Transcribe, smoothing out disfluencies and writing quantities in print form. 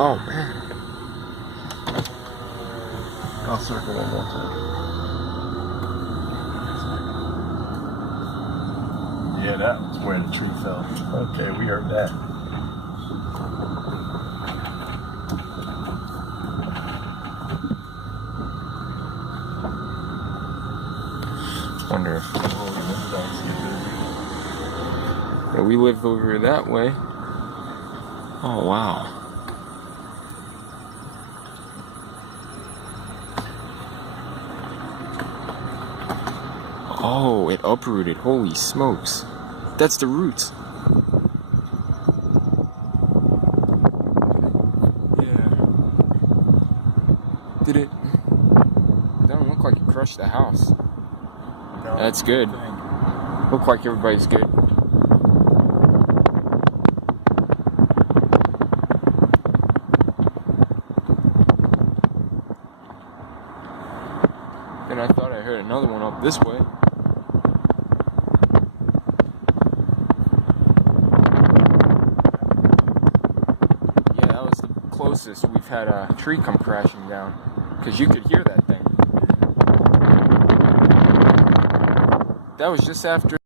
Oh man. I'll circle one more time. Yeah, that was where the tree fell. Okay, we heard that. Wonder if we live over that way. Oh wow. Oh, it uprooted. Holy smokes. That's the roots. Yeah. Did it? Doesn't look like it crushed the house. No, That's good. Look like everybody's good. And I thought I heard another one up this way. Yeah, that was the closest we've had a tree come crashing down. Because you could hear that thing. That was just after